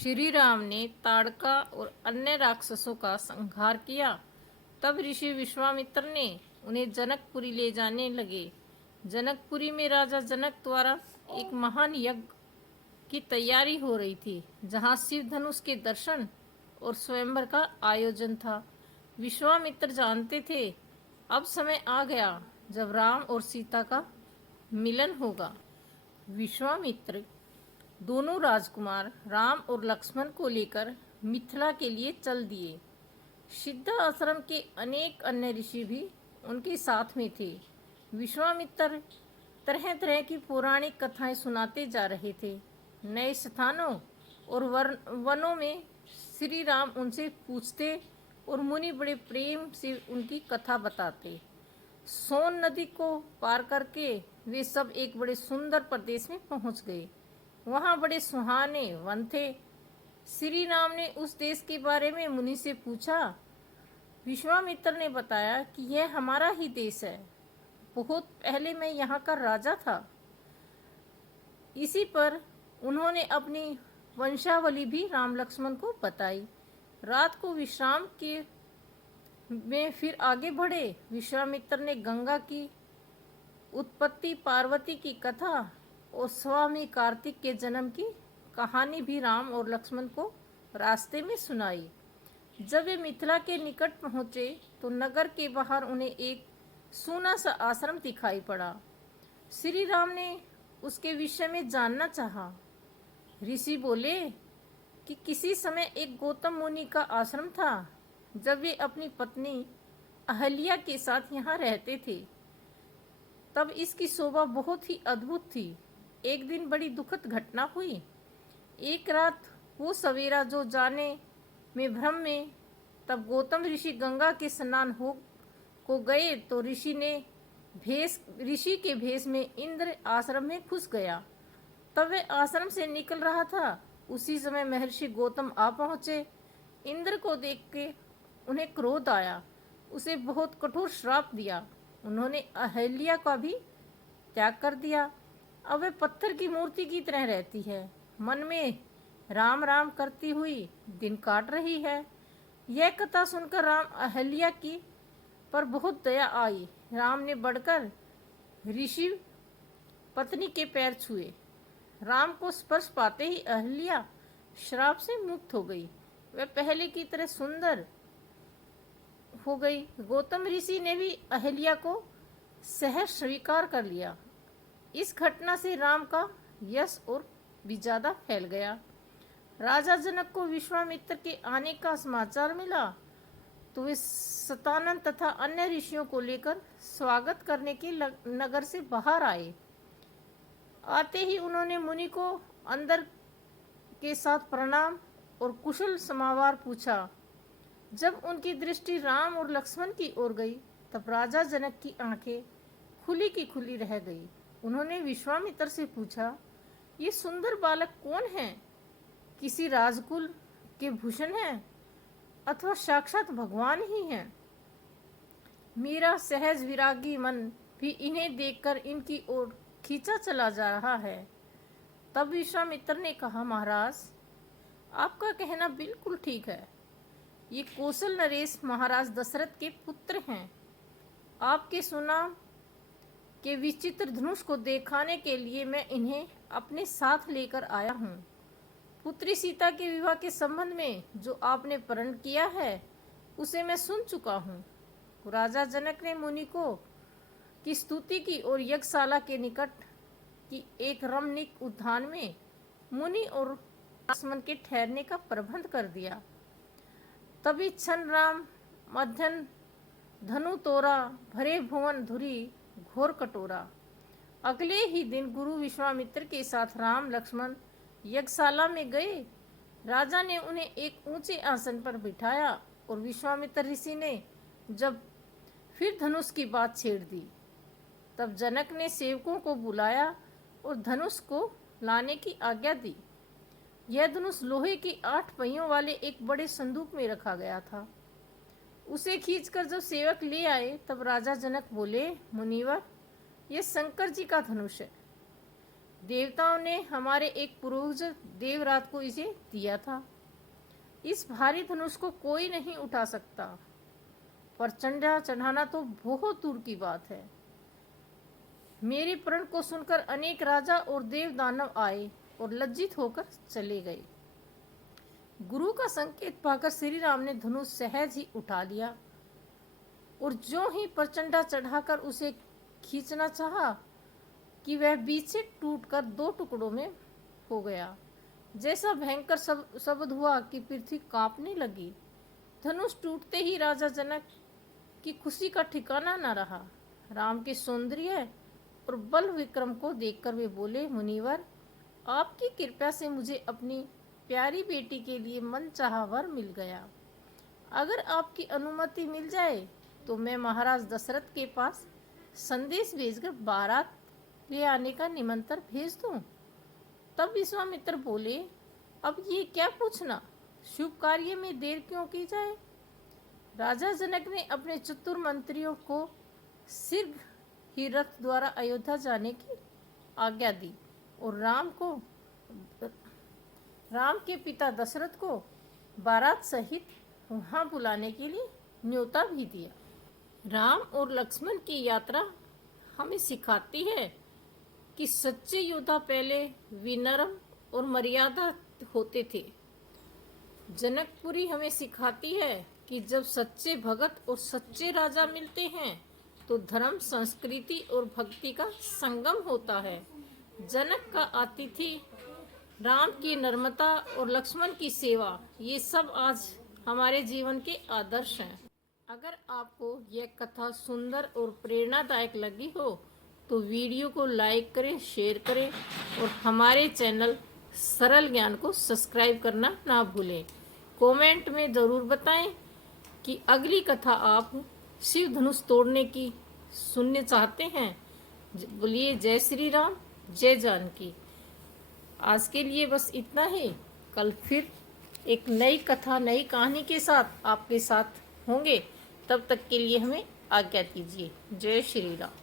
श्री राम ने ताड़का और अन्य राक्षसों का संहार किया। तब ऋषि विश्वामित्र ने उन्हें जनकपुरी ले जाने लगे। जनकपुरी में राजा जनक द्वारा एक महान यज्ञ की तैयारी हो रही थी, जहाँ शिव धनुष के दर्शन और स्वयंवर का आयोजन था। विश्वामित्र जानते थे अब समय आ गया जब राम और सीता का मिलन होगा। विश्वामित्र दोनों राजकुमार राम और लक्ष्मण को लेकर मिथिला के लिए चल दिए। सिद्ध आश्रम के अनेक अन्य ऋषि भी उनके साथ में थे। विश्वामित्र तरह तरह की पौराणिक कथाएं सुनाते जा रहे थे। नए स्थानों और वनों में श्री राम उनसे पूछते और मुनि बड़े प्रेम से उनकी कथा बताते। सोन नदी को पार करके वे सब एक बड़े सुंदर प्रदेश में पहुंच गए। वहाँ बड़े सुहाने वन थे। श्री राम ने उस देश के बारे में मुनि से पूछा। विश्वामित्र ने बताया कि यह हमारा ही देश है। बहुत पहले मैं यहाँ का राजा था। इसी पर उन्होंने अपनी वंशावली भी राम लक्ष्मण को बताई। रात को विश्राम के में फिर आगे बढ़े। विश्वामित्र ने गंगा की उत्पत्ति, पार्वती की कथा और स्वामी कार्तिक के जन्म की कहानी भी राम और लक्ष्मण को रास्ते में सुनाई। जब वे मिथिला के निकट पहुँचे तो नगर के बाहर उन्हें एक सूना सा आश्रम दिखाई पड़ा। श्री राम ने उसके विषय में जानना चाहा। ऋषि बोले कि किसी समय एक गौतम मुनि का आश्रम था। जब वे अपनी पत्नी अहल्या के साथ यहाँ रहते थे तब इसकी शोभा बहुत ही अद्भुत थी। एक दिन बड़ी दुखद घटना हुई। एक रात वो सवेरा जो जाने में भ्रम में, तब गौतम ऋषि गंगा के स्नान को गए तो ऋषि के भेष में इंद्र आश्रम में घुस गया। तब वे आश्रम से निकल रहा था। उसी समय महर्षि गौतम आ पहुँचे। इंद्र को देख के उन्हें क्रोध आया। उसे बहुत कठोर श्राप दिया। उन्होंने अहल्या का भी त्याग कर दिया। अब वे पत्थर की मूर्ति की तरह रहती है। मन में राम राम करती हुई दिन काट रही है। यह कथा सुनकर राम अहल्या की पर बहुत दया आई। राम ने बढ़कर ऋषि पत्नी के पैर छुए। राम को स्पर्श पाते ही अहल्या श्राप से मुक्त हो गई। वह पहले की तरह सुंदर हो गई। गौतम ऋषि ने भी अहल्या को सहर्ष स्वीकार कर लिया। इस घटना से राम का यश और भी ज्यादा फैल गया। राजा जनक को विश्वामित्र के आने का समाचार मिला तो वे सतानंद तथा अन्य ऋषियों को लेकर स्वागत करने के नगर से बाहर आए। आते ही उन्होंने मुनि को अंदर के साथ प्रणाम और कुशल समाचार पूछा। जब उनकी दृष्टि राम और लक्ष्मण की ओर गई तब राजा जनक की आंखें खुली की खुली रह गई। उन्होंने विश्वामित्र से पूछा, ये सुंदर बालक कौन है? किसी राजकुल के भूषण हैं अथवा साक्षात भगवान ही हैं? मेरा सहज विरागी मन भी इन्हें देखकर इनकी ओर खींचा चला जा रहा है। तब विश्वामित्र ने कहा, महाराज आपका कहना बिल्कुल ठीक है। ये कौशल नरेश महाराज दशरथ के पुत्र हैं। आपके सुनाम के विचित्र धनुष को दिखाने के लिए मैं इन्हें अपने साथ लेकर आया हूँ। पुत्री सीता के विवाह के संबंध में जो आपने प्रण किया है उसे मैं सुन चुका हूँ। राजा जनक ने मुनि को की स्तुति की और यज्ञशाला के निकट की एक रमणीक उद्यान में मुनि और लक्ष्मण के ठहरने का प्रबंध कर दिया। तभी क्षण राम मध्यन धनु तोरा, भरे भुवन धुरी घोर कटोरा। अगले ही दिन गुरु विश्वामित्र के साथ राम लक्ष्मण यज्ञशाला में गए। राजा ने उन्हें एक ऊंचे आसन पर बिठाया और विश्वामित्र ऋषि ने जब फिर धनुष की बात छेड़ दी तब जनक ने सेवकों को बुलाया और धनुष को लाने की आज्ञा दी। यह धनुष लोहे की 8 पहियों वाले एक बड़े संदूक में रखा गया था। उसे खींचकर जब सेवक ले आए तब राजा जनक बोले, मुनिवर, यह शंकर जी का धनुष है। देवताओं ने हमारे एक पूर्वज देवरात को इसे दिया था। इस भारी धनुष को कोई नहीं उठा सकता। प्रचंडा चढ़ाना तो बहुत दूर की बात है। मेरे प्रण को सुनकर अनेक राजा और देव दानव आए और लज्जित होकर चले गए। गुरु का संकेत पाकर श्री राम ने धनुष सहज ही उठा लिया और जो ही प्रचंडा चढ़ाकर उसे खींचना चाहा कि वह बीच से टूटकर 2 टुकड़ों में हो गया। जैसा भयंकर शब्द हुआ कि पृथ्वी कांपने लगी। धनुष टूटते ही राजा जनक की खुशी का ठिकाना न रहा। राम के सौंदर्य और बल विक्रम को देखकर वे बोले, मुनिवर, आपकी कृपा से मुझे अपनी प्यारी बेटी के लिए मनचाहा वर मिल गया। अगर आपकी अनुमति मिल जाए तो मैं महाराज दशरथ के पास संदेश भेजकर बारात ले आने का निमंत्रण भेज दूं। तब विश्वामित्र बोले, अब ये क्या पूछना, शुभ कार्य में देर क्यों की जाए। राजा जनक ने अपने चतुर मंत्रियों को शीघ्र ही रथ द्वारा अयोध्या जाने की आज्ञा दी और राम के पिता दशरथ को बारात सहित वहां बुलाने के लिए न्योता भी दिया। राम और लक्ष्मण की यात्रा हमें सिखाती है कि सच्चे योद्धा पहले विनम्र और मर्यादा होते थे। जनकपुरी हमें सिखाती है कि जब सच्चे भगत और सच्चे राजा मिलते हैं तो धर्म, संस्कृति और भक्ति का संगम होता है। जनक का आतिथ्य, राम की नम्रता और लक्ष्मण की सेवा, ये सब आज हमारे जीवन के आदर्श हैं। अगर आपको यह कथा सुंदर और प्रेरणादायक लगी हो तो वीडियो को लाइक करें, शेयर करें और हमारे चैनल सरल ज्ञान को सब्सक्राइब करना ना भूलें। कमेंट में ज़रूर बताएं कि अगली कथा आप शिव धनुष तोड़ने की सुनने चाहते हैं। बोलिए जय श्री राम, जय जानकी। आज के लिए बस इतना ही। कल फिर एक नई कथा, नई कहानी के साथ आपके साथ होंगे। तब तक के लिए हमें आज्ञा दीजिए। जय श्री राम।